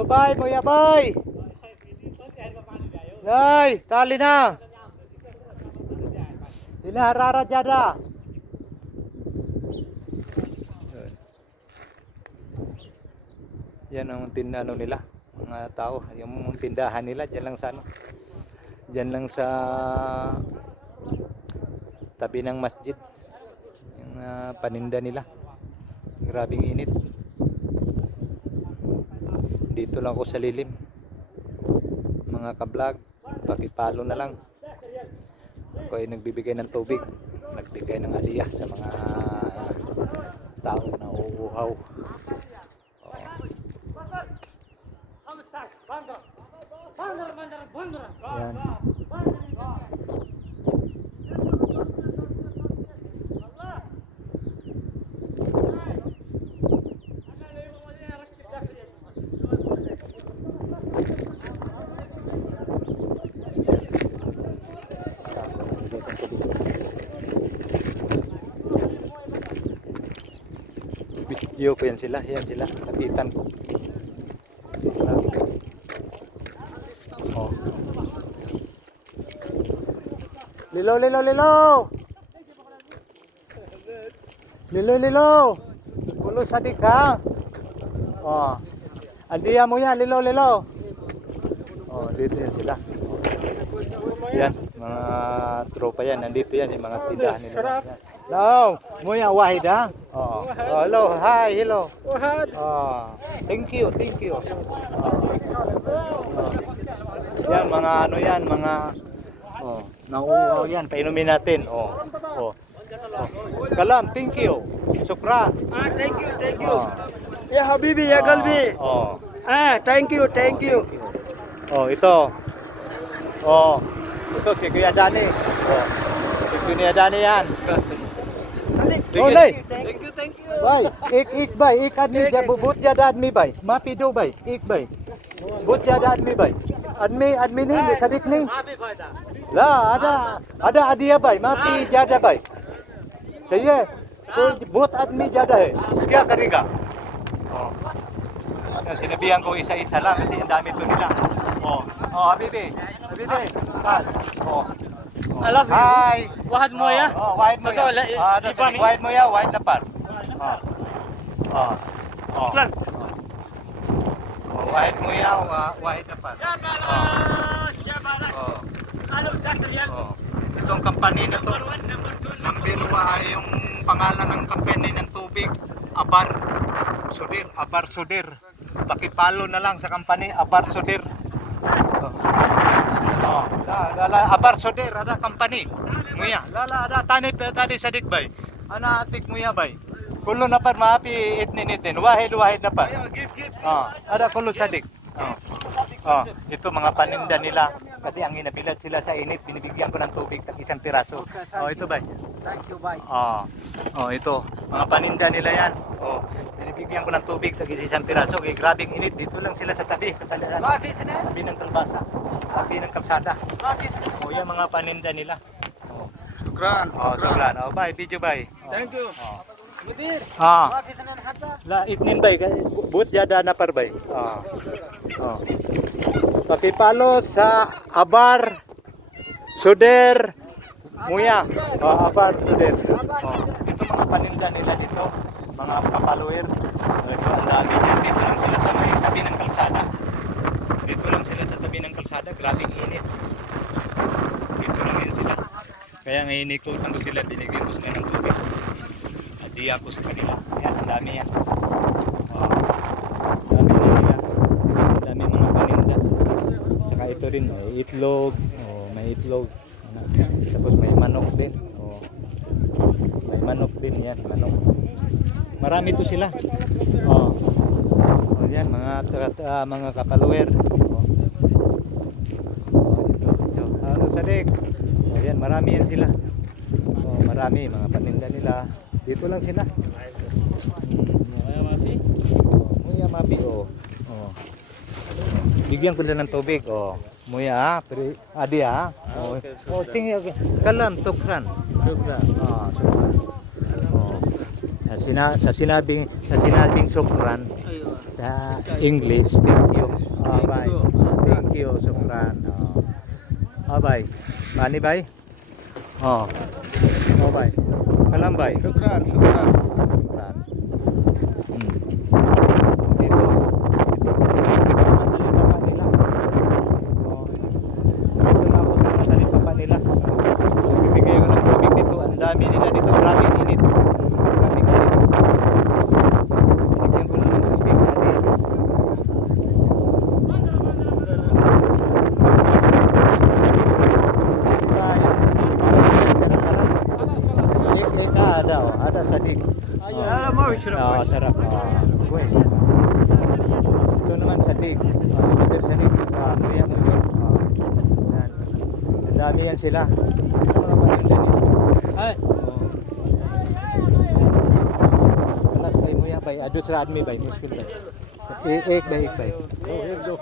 Yo bay, Muya bay. Nay, tali na. Sinaharara jada. Yan ang tindahan nila, mga tao, yung tindahan nila diyan lang sa ano. Diyan lang sa tabi ng masjid. Yung paninda nila. Grabing init. Dito lang ako sa lilim. Mga ka-vlog, pakipalo na lang. Ako ay nagbibigay ng tubig, nagbigay ng hadiah sa mga tao na uuhaw. Yan. Video ko yan sila, kapitan ko. Oh. Lilo. Lilo. Pulo sadik ha. Oh. Andiya mo yan, lilo. Oh, dito yan sila. Yan, mga tropa yan, nandito yan, yung mga tindahan nila. Hello, Muya Wahid ha? Oh. Hello, hi, hello. Oh. Thank you. Yan, mga ano yan, mga nauuhaw yan, painumin natin. Kalam, thank you. Sukran. Thank you. Ya Habibi, ya Galbi. Thank you. Ito. Ito si Kuya Dani. Si Kuya Dani yan. Thank you. Bay, ik bay, ik admi but jada admi bay. Mapido bay, ik bay. But jada admi bay. Admi ni sadik ni. La, ada adia bay, mapi jada bay. Saya, but admi jada hai. Kya karega? Sinabihan ko isa-isa lang kasi ang dami to nila. Habibi. I love you. Hi. Wahad mo ya? Wahid mo ya. Wahid mo ya, wahid na par. Plan. Wahid mo ya, wahid na par. Shabalas. Ano das riyan? Itong company na to, number 1 ay yung pangalan ng company ng tubig, Abar Sudir. Pakipalo na lang sa company, Abar Sudir. Abar Sudir, ada company. Muya, lala ada tani sadik bay. Ana atik muya bay. Kulo na par maapi itninitin. Wahid na par. Ada kulo sadik. Ito mga paninda nila kasi ang hinabilad sila sa init, binibigyan ko ng tubig ng isang piraso. Ito bay. Thank you, bye. Ito mga paninda nila yan. Binibigyan ko ng tubig ng isang piraso. Grabing init, dito lang sila sa tabi ng kalbasa, tabi ng kalsada. Yan mga paninda nila. Sukran. Bye, video bye. Thank you. Mudir. La itnin bay, but jada na par bay. Pakipalo sa Abar Sudir Muya. Abar Sudir. Ito mga paninda nila dito, mga kapalower. Ang dami dyan. Dito lang sila sa may tabi ng kalsada. Grabing init. Dito lang yan sila. Kaya ngayon ikutan ko sila, binigyan ko sila ng tubig. Hadiah ko sa kanila. Yan, ang dami yan. Dami nila. Dami mga paninda. Saka ito rin, may itlog. May itlog. Tapos may manok din. May manok din yan, manok. Marami to sila. Yan, mga kapalower. Sadik. Yan, marami yan sila. Marami mga paninda nila. Dito lang sila. Muya mapi. Bigyan ko na ng tubig. Muya, adi ha. Tingin kalam tukran. Shukran. Sa sinabing sukran, English. Thank you. Bye. Thank you. Sukran. Bye. Mani bay? Oh. Bye. Kalam bay? Shukran. Sukran. Dito. Dito na ako sa talipapa nila. Bibigay ko ng tubig dito. Ang dami nila dito. Maraming init. Maraming init. Bigyan ko lang ng tubig natin. Ada sadik. Sarap. Uy. Ito naman sadik. Better sadik. Kuya mo yun. Yan. Ang dami yan sila. Ito naman yung sadik. Alas bay mo yan bay. Adut sa admi bay. Muskil bay. Ek bay. Ek bay. Dua.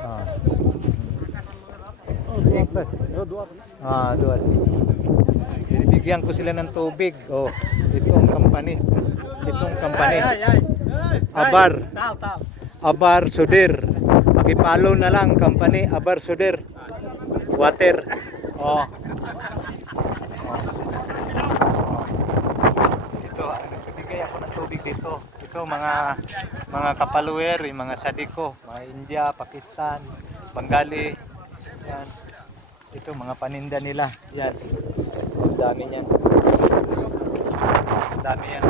Binibigyan ko sila ng tubig. Oh, itong company. Abar Sudir. Pakipalo na lang company Abar Sudir. Water. Oh. Ito, nagbibigay ako ng tubig dito. Ito mga kapaluwer, yung mga sadik ko, mga India, Pakistan, Bengali. Yan. Ito mga paninda nila. Yan. Ang dami niyan. Ang dami yan.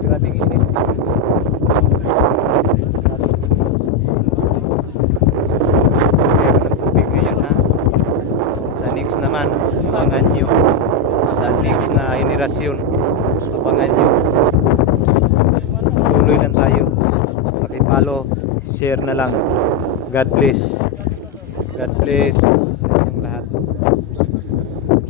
Grabing init. Ang tubig ngayon ha. Sa next naman, abangan nyo. Sa next na henerasyon, abangan nyo. Tuloy lang tayo. Pakipalo, share na lang. God bless. God bless yung lahat.